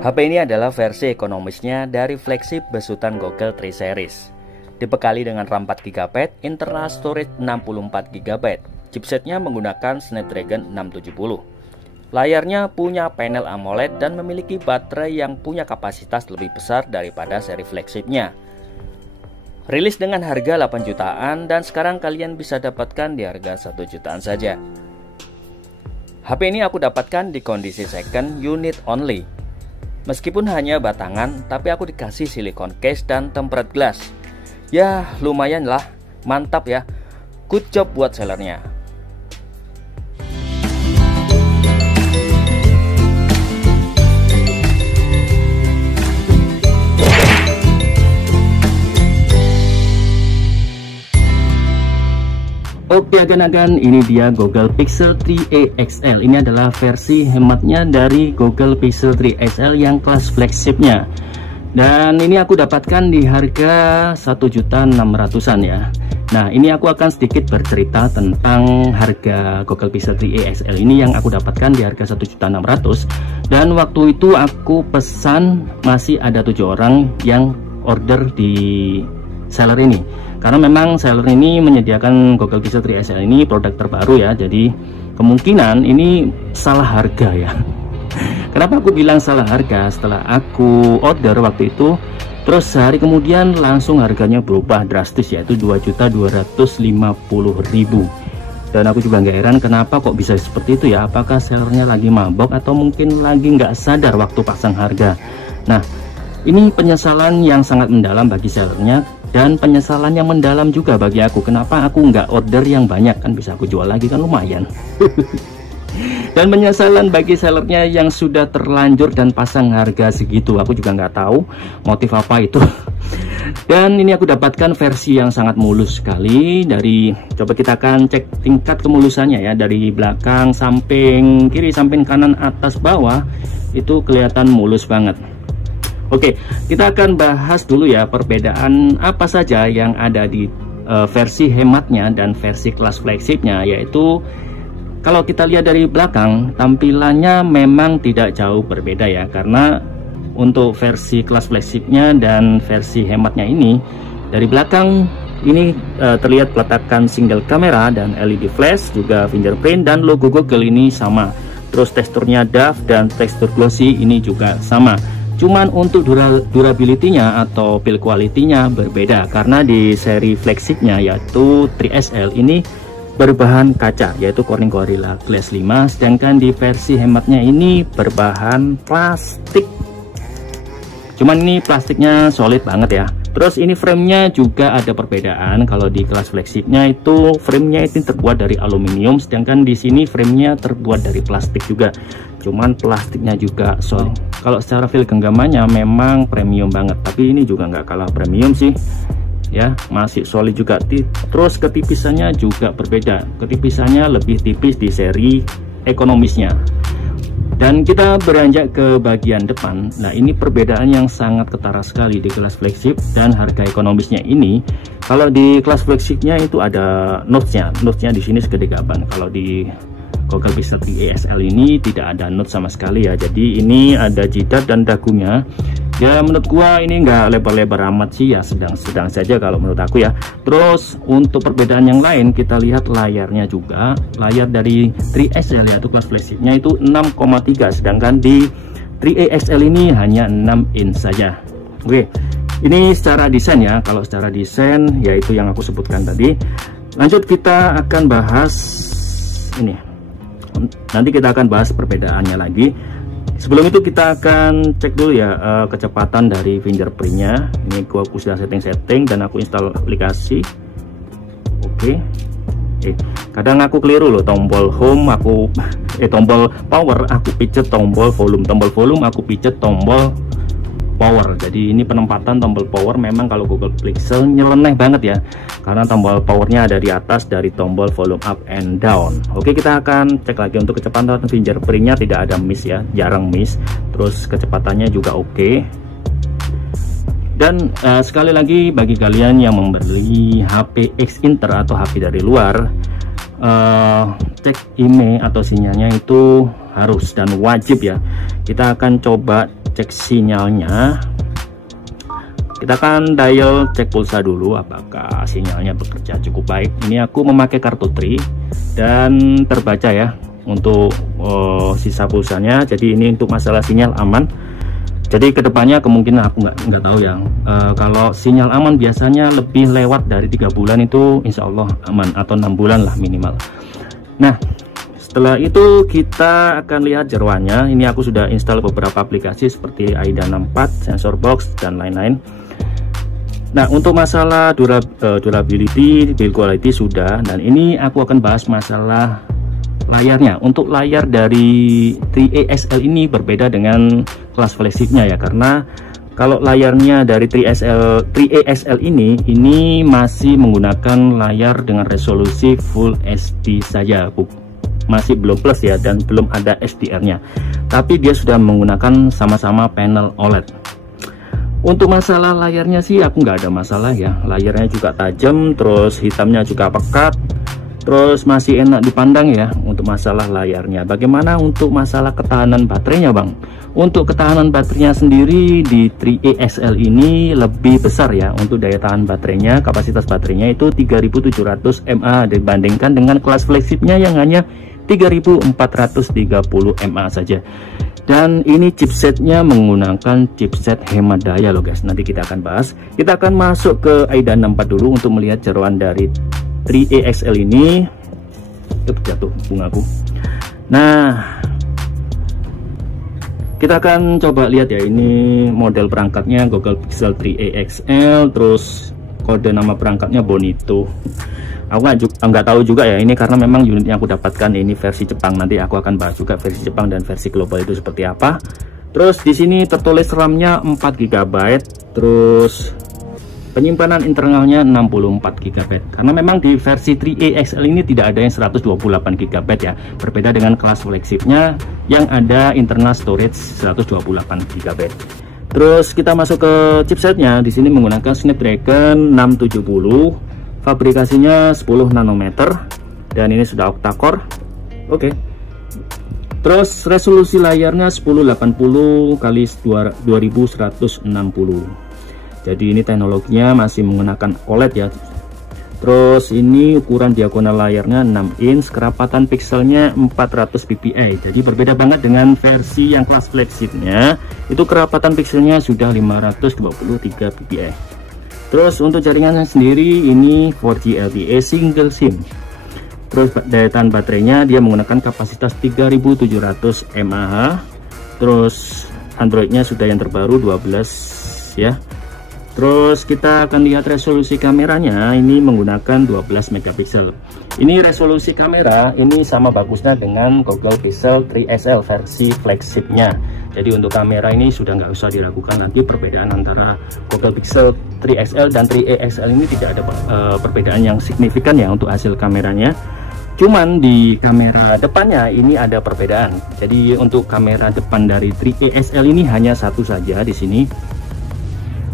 HP ini adalah versi ekonomisnya dari flagship besutan Google 3 Series. Dibekali dengan RAM 4GB, internal storage 64GB. Chipsetnya menggunakan Snapdragon 670. Layarnya punya panel AMOLED dan memiliki baterai yang punya kapasitas lebih besar daripada seri flagshipnya. Rilis dengan harga 8 jutaan dan sekarang kalian bisa dapatkan di harga 1 jutaan saja. HP ini aku dapatkan di kondisi second unit only. Meskipun hanya batangan, tapi aku dikasih silicone case dan tempered glass. Ya, lumayan lah, mantap ya. Good job buat sellernya. Oke agan-agan, ini dia Google Pixel 3a XL. Ini adalah versi hematnya dari Google Pixel 3 XL yang kelas flagshipnya. Dan ini aku dapatkan di harga 1.600.000-an ya. Nah, ini aku akan sedikit bercerita tentang harga Google Pixel 3a XL ini yang aku dapatkan di harga 1.600.000. Dan waktu itu aku pesan masih ada 7 orang yang order di seller ini. Karena memang seller ini menyediakan Google Pixel 3 XL ini produk terbaru ya. Jadi kemungkinan ini salah harga ya. Kenapa aku bilang salah harga? Setelah aku order waktu itu, terus sehari kemudian langsung harganya berubah drastis, yaitu 2.250.000. Dan aku juga nggak heran kenapa kok bisa seperti itu ya. Apakah sellernya lagi mabok atau mungkin lagi nggak sadar waktu pasang harga. Nah, ini penyesalan yang sangat mendalam bagi sellernya, dan penyesalan yang mendalam juga bagi aku. Kenapa aku nggak order yang banyak, kan bisa aku jual lagi kan lumayan. Dan penyesalan bagi sellernya yang sudah terlanjur dan pasang harga segitu. Aku juga nggak tahu motif apa itu. Dan ini aku dapatkan versi yang sangat mulus sekali. Coba kita akan cek tingkat kemulusannya ya. Dari belakang, samping kiri, samping kanan, atas, bawah, itu kelihatan mulus banget. Oke, kita akan bahas dulu ya perbedaan apa saja yang ada di versi hematnya dan versi kelas flagshipnya. Yaitu kalau kita lihat dari belakang, tampilannya memang tidak jauh berbeda ya. Karena untuk versi kelas flagshipnya dan versi hematnya ini, dari belakang ini terlihat peletakan single kamera dan LED flash, juga fingerprint dan logo Google ini sama. Terus teksturnya doff dan tekstur glossy ini juga sama. Cuman untuk durability-nya atau build quality-nya berbeda, karena di seri flagship-nya yaitu 3SL ini berbahan kaca, yaitu Corning Gorilla Glass 5, sedangkan di versi hematnya ini berbahan plastik. Cuman ini plastiknya solid banget ya. Terus ini framenya juga ada perbedaan. Kalau di kelas flagshipnya itu framenya itu terbuat dari aluminium, sedangkan di sini framenya terbuat dari plastik juga. Cuman plastiknya juga solid. Kalau secara feel genggamannya memang premium banget, tapi ini juga nggak kalah premium sih ya, masih solid juga. Terus ketipisannya juga berbeda, ketipisannya lebih tipis di seri ekonomisnya. Dan kita beranjak ke bagian depan. Nah, ini perbedaan yang sangat ketara sekali di kelas flagship dan harga ekonomisnya ini. Kalau di kelas flagshipnya itu ada notch-nya di sini segede gaban. Kalau di Google Pixel 3a XL ini tidak ada notch sama sekali ya. Jadi ini ada jidat dan dagunya. Ya menurut gua ini nggak lebar-lebar amat sih ya, sedang saja kalau menurut aku ya. Terus untuk perbedaan yang lain, kita lihat layarnya juga. Layar dari 3XL yaitu kelas flagshipnya itu 6,3, sedangkan di 3a XL ini hanya 6 inch saja. Oke, ini secara desain ya. Kalau secara desain yaitu yang aku sebutkan tadi. Lanjut kita akan bahas ini. Nanti kita akan bahas perbedaannya lagi. Sebelum itu kita akan cek dulu ya kecepatan dari fingerprintnya. Ini aku sudah setting dan aku install aplikasi. Oke. Kadang aku keliru loh, tombol home tombol power aku picet tombol volume aku picet tombol power. Jadi ini penempatan tombol power memang kalau Google Pixel nyeleneh banget ya, karena tombol powernya ada di atas dari tombol volume up and down. Oke, kita akan cek lagi untuk kecepatan fingerprintnya, tidak ada miss ya, jarang miss. Terus kecepatannya juga oke. Dan sekali lagi bagi kalian yang membeli HP X Inter atau HP dari luar, cek IMEI atau sinyalnya itu harus dan wajib ya. Kita akan coba cek sinyalnya. Kita akan dial cek pulsa dulu apakah sinyalnya bekerja cukup baik. Ini aku memakai kartu Tri dan terbaca ya untuk sisa pulsanya. Jadi ini untuk masalah sinyal aman. Jadi kedepannya kemungkinan aku nggak tahu ya. Kalau sinyal aman biasanya lebih lewat dari 3 bulan itu insya Allah aman, atau 6 bulan lah minimal. Nah, setelah itu kita akan lihat jeroannya. Ini aku sudah install beberapa aplikasi seperti AIDA 64, sensor box dan lain-lain. Nah, untuk masalah durability, build quality sudah, dan ini aku akan bahas masalah layarnya. Untuk layar dari 3A XL ini berbeda dengan kelas flagshipnya ya, karena kalau layarnya dari 3A XL ini masih menggunakan layar dengan resolusi Full HD saja, masih belum plus ya, dan belum ada HDR-nya. Tapi dia sudah menggunakan sama-sama panel OLED. Untuk masalah layarnya sih aku nggak ada masalah ya, layarnya juga tajam, terus hitamnya juga pekat, terus masih enak dipandang ya untuk masalah layarnya. Bagaimana untuk masalah ketahanan baterainya Bang? Untuk ketahanan baterainya sendiri di 3A XL ini lebih besar ya untuk daya tahan baterainya. Kapasitas baterainya itu 3700 mAh dibandingkan dengan kelas flagshipnya yang hanya 3430 mAh saja. Dan ini chipsetnya menggunakan chipset hemat daya loh guys. Nanti kita akan bahas. Kita akan masuk ke AIDA 64 dulu untuk melihat jeroan dari 3A XL ini. Jatuh bungaku. Nah, kita akan coba lihat ya, ini model perangkatnya Google Pixel 3A XL, terus kode nama perangkatnya Bonito. Aku nggak tahu juga ya ini, karena memang unit yang aku dapatkan ini versi Jepang. Nanti aku akan bahas juga versi Jepang dan versi global itu seperti apa. Terus di sini tertulis RAM-nya 4 GB, terus penyimpanan internalnya 64 GB. Karena memang di versi 3A XL ini tidak ada yang 128 GB ya, berbeda dengan kelas flagshipnya yang ada internal storage 128 GB. Terus kita masuk ke chipsetnya. Di sini menggunakan Snapdragon 670. Fabrikasinya 10 nanometer dan ini sudah octa-core. Oke. Terus resolusi layarnya 1080 x 2160. Jadi ini teknologinya masih menggunakan OLED ya. Terus ini ukuran diagonal layarnya 6 inch, kerapatan pixelnya 400 ppi. Jadi berbeda banget dengan versi yang kelas flagshipnya. Itu kerapatan pixelnya sudah 523 ppi. Terus untuk jaringannya sendiri ini 4G LTE single SIM. Terus daya tahan baterainya dia menggunakan kapasitas 3700 mAh. Terus Androidnya sudah yang terbaru 12 ya. Terus kita akan lihat resolusi kameranya, ini menggunakan 12 megapiksel. Ini resolusi kamera ini sama bagusnya dengan Google Pixel 3 XL versi flagshipnya. Jadi untuk kamera ini sudah nggak usah diragukan, nanti perbedaan antara Google Pixel 3 XL dan 3A XL ini tidak ada perbedaan yang signifikan ya untuk hasil kameranya. Cuman di kamera depannya ini ada perbedaan. Jadi untuk kamera depan dari 3A XL ini hanya satu saja di sini.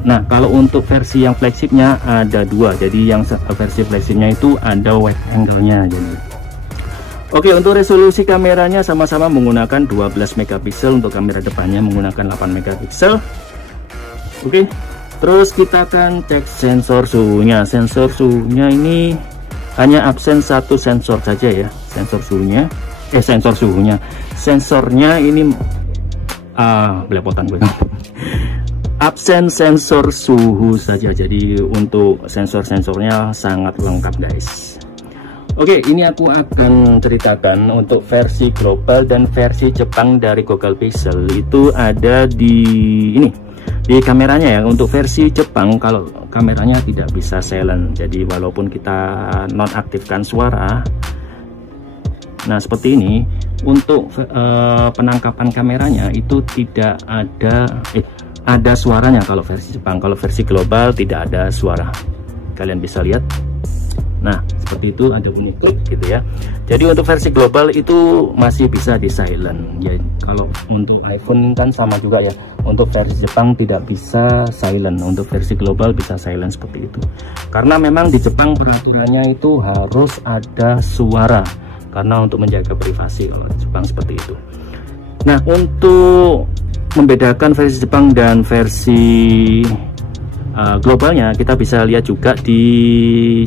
Nah, kalau untuk versi yang flagshipnya ada dua. Jadi yang versi flagshipnya itu ada wide angle-nya. Jadi oke, untuk resolusi kameranya sama-sama menggunakan 12 megapiksel. Untuk kamera depannya menggunakan 8 megapiksel. Oke, terus kita akan cek sensor suhunya. Sensor suhunya ini hanya absen satu sensor saja ya. Sensor suhunya sensornya ini belepotan gue. Absen sensor suhu saja. Jadi untuk sensor-sensornya sangat lengkap guys. Oke, ini aku akan ceritakan untuk versi global dan versi Jepang dari Google Pixel. Itu ada di ini, di kameranya ya. Untuk versi Jepang, kalau kameranya tidak bisa silent, jadi walaupun kita nonaktifkan suara, nah seperti ini. Untuk penangkapan kameranya itu tidak ada ada suaranya kalau versi Jepang. Kalau versi global tidak ada suara, kalian bisa lihat. Nah seperti itu, ada bunyi klik gitu ya. Jadi untuk versi global itu masih bisa di silent ya. Kalau untuk iPhone kan sama juga ya. Untuk versi Jepang tidak bisa silent, untuk versi global bisa silent seperti itu. Karena memang di Jepang peraturannya itu harus ada suara, karena untuk menjaga privasi kalau di Jepang seperti itu. Nah untuk membedakan versi Jepang dan versi globalnya kita bisa lihat juga di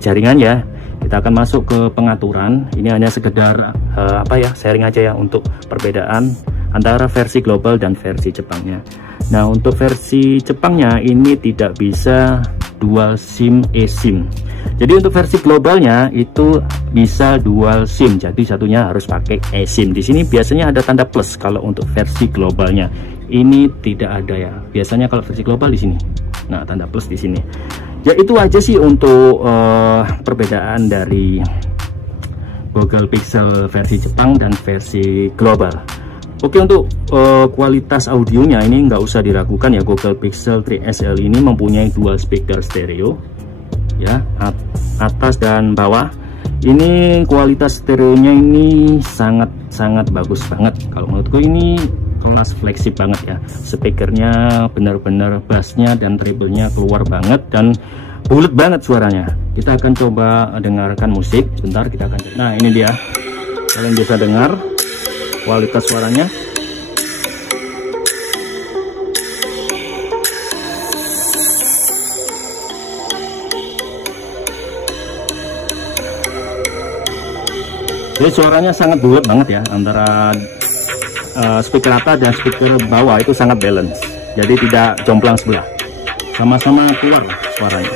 jaringan ya. Kita akan masuk ke pengaturan. Ini hanya sekedar sharing aja ya untuk perbedaan antara versi global dan versi Jepangnya. Nah, untuk versi Jepangnya ini tidak bisa dual SIM eSIM. Jadi untuk versi globalnya itu bisa dual SIM. Jadi satunya harus pakai eSIM. Di sini biasanya ada tanda plus kalau untuk versi globalnya. Ini tidak ada ya. Biasanya kalau versi global di sini. Nah, tanda plus di sini. Ya itu aja sih untuk perbedaan dari Google Pixel versi Jepang dan versi global. Oke, untuk kualitas audionya ini nggak usah diragukan ya. Google Pixel 3 XL ini mempunyai dual speaker stereo ya, atas dan bawah. Ini kualitas stereonya ini sangat bagus banget. Kalau menurutku ini kelas flagship banget ya. Speakernya benar-benar bassnya dan treble-nya keluar banget dan bulat banget suaranya. Kita akan coba dengarkan musik. Sebentar kita akan. Nah, ini dia. Kalian bisa dengar kualitas suaranya. Jadi suaranya sangat bulat banget ya, antara speaker atas dan speaker bawah itu sangat balance. Jadi tidak jomplang sebelah, sama-sama keluar suaranya.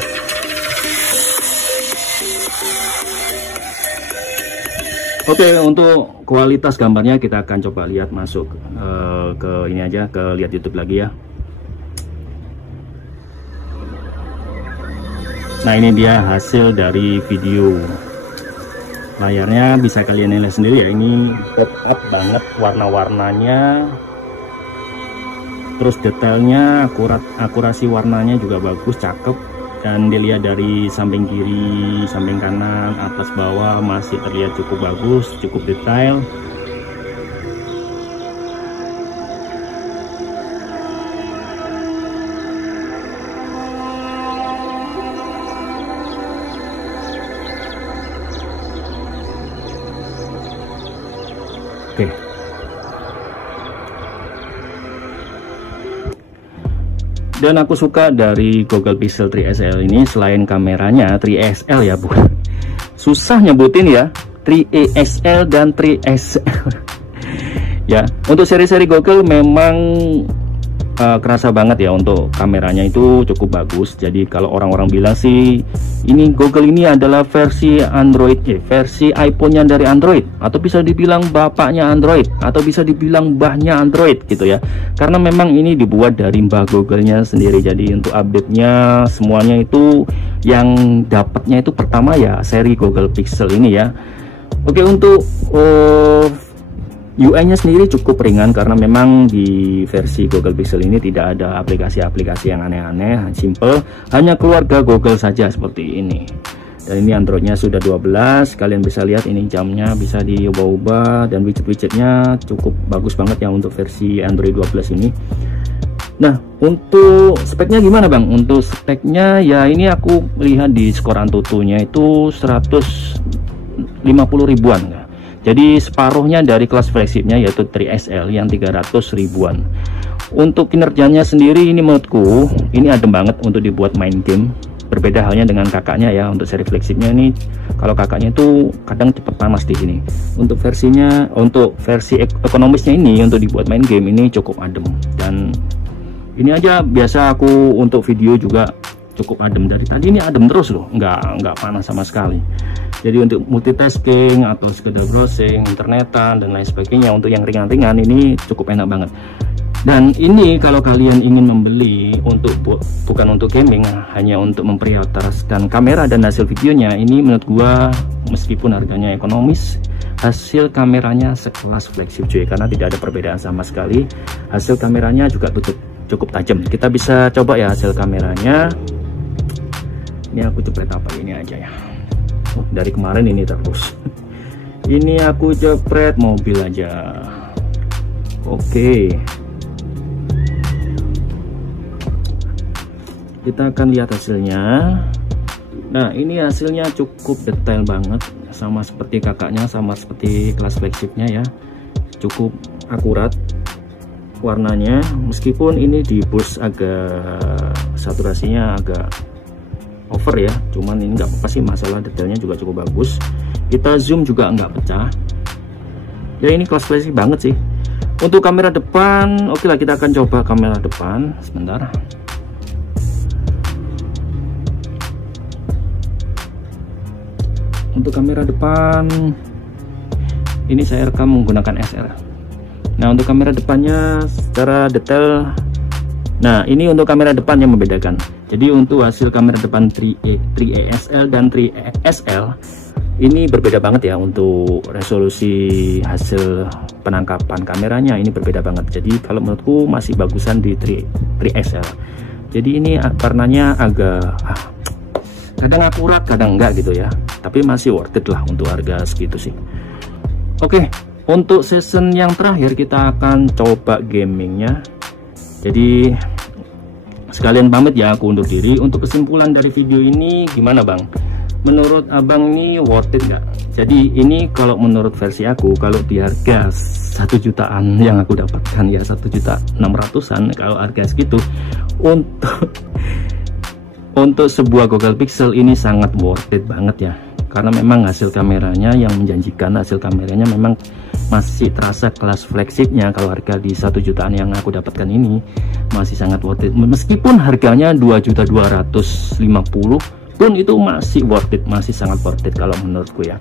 Oke, untuk kualitas gambarnya kita akan coba lihat masuk ke ini aja, ke lihat YouTube lagi ya. Nah, ini dia hasil dari video. Layarnya bisa kalian nilai sendiri ya, ini pop up banget warna-warnanya, terus detailnya, akurasi warnanya juga bagus, cakep. Dan dilihat dari samping kiri, samping kanan, atas bawah masih terlihat cukup bagus, cukup detail. Oke. Dan aku suka dari Google Pixel 3 XL ini, selain kameranya 3 XL ya, bukan susah nyebutin ya, 3 XL dan 3 XL. Ya, untuk seri-seri Google memang kerasa banget ya, untuk kameranya itu cukup bagus. Jadi kalau orang-orang bilang sih ini Google ini adalah versi Android, versi iPhone-nya dari Android, atau bisa dibilang bapaknya Android, atau bisa dibilang mbahnya Android gitu ya, karena memang ini dibuat dari mbah Google-nya sendiri. Jadi untuk update-nya semuanya itu yang dapatnya itu pertama ya seri Google Pixel ini ya. Oke, untuk UI-nya sendiri cukup ringan, karena memang di versi Google Pixel ini tidak ada aplikasi-aplikasi yang aneh-aneh, simple, hanya keluarga Google saja seperti ini. Dan ini Android-nya sudah 12, kalian bisa lihat ini jamnya bisa diubah-ubah, dan widget-widgetnya cukup bagus banget ya untuk versi Android 12 ini. Nah, untuk speknya gimana Bang? Untuk speknya ya ini aku lihat di skor Antutunya itu 150 ribuan ya. Jadi separuhnya dari kelas flagshipnya yaitu 3 XL yang 300 ribuan. Untuk kinerjanya sendiri ini menurutku ini adem banget untuk dibuat main game. Berbeda halnya dengan kakaknya ya, untuk seri flagshipnya ini kalau kakaknya itu kadang cepat panas di sini. Untuk versinya, untuk versi ekonomisnya ini untuk dibuat main game ini cukup adem. Dan ini aja biasa aku untuk video juga cukup adem, dari tadi ini adem terus loh, nggak panas sama sekali. Jadi untuk multitasking atau sekedar browsing, internetan dan lain sebagainya, untuk yang ringan-ringan ini cukup enak banget. Dan ini kalau kalian ingin membeli bukan untuk gaming, hanya untuk memprioritaskan kamera dan hasil videonya, ini menurut gua meskipun harganya ekonomis, hasil kameranya sekelas flagship cuy, karena tidak ada perbedaan sama sekali. Hasil kameranya juga cukup tajam. Kita bisa coba ya hasil kameranya. Ini aku jepret apa ini aja ya. Dari kemarin ini terus. Ini aku jepret mobil aja. Oke. Kita akan lihat hasilnya. Nah, ini hasilnya cukup detail banget, sama seperti kakaknya, sama seperti kelas flagshipnya ya. Cukup akurat. warnanya, meskipun ini di boost agak saturasinya agak over ya, cuman ini nggak apa-apa sih, masalah detailnya juga cukup bagus. Kita zoom juga nggak pecah ya, ini kelas flashy banget sih. Untuk kamera depan, oke lah, kita akan coba kamera depan sebentar. Untuk kamera depan ini saya rekam menggunakan SR. Nah, untuk kamera depannya secara detail, nah ini untuk kamera depan yang membedakan. Jadi untuk hasil kamera depan 3A SL dan 3A SL ini berbeda banget ya. Untuk resolusi hasil penangkapan kameranya ini berbeda banget. Jadi kalau menurutku masih bagusan di 3A SL. Jadi ini warnanya agak kadang akurat kadang enggak gitu ya, tapi masih worth it lah untuk harga segitu sih. Oke, untuk season yang terakhir kita akan coba gamingnya. Jadi sekalian pamit ya, aku undur diri. Untuk kesimpulan dari video ini gimana bang? Menurut abang ini worth it nggak? Jadi ini kalau menurut versi aku, kalau di harga 1 jutaan yang aku dapatkan ya, 1.600.000-an kalau harga segitu, untuk sebuah Google Pixel ini sangat worth it banget ya, karena memang hasil kameranya yang menjanjikan. Hasil kameranya memang masih terasa kelas flagshipnya. Kalau harga di 1 jutaan yang aku dapatkan ini masih sangat worth it, meskipun harganya 2.250.000 pun itu masih worth it, masih sangat worth it kalau menurutku ya.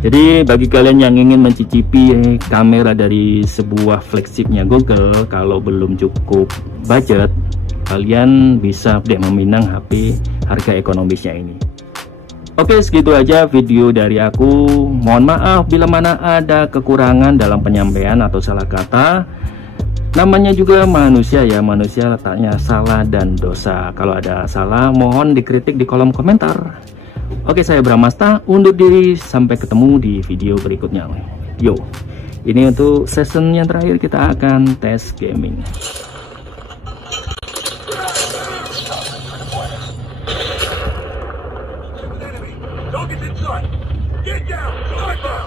Jadi bagi kalian yang ingin mencicipi kamera dari sebuah flagshipnya Google, kalau belum cukup budget, kalian bisa deh meminang HP harga ekonomisnya ini. Oke, segitu aja video dari aku. Mohon maaf bila mana ada kekurangan dalam penyampaian atau salah kata. Namanya juga manusia ya, manusia letaknya salah dan dosa. Kalau ada salah mohon dikritik di kolom komentar. Oke, saya Bramasta undur diri, sampai ketemu di video berikutnya. Yo, ini untuk season yang terakhir kita akan tes gaming. Get down! Get down!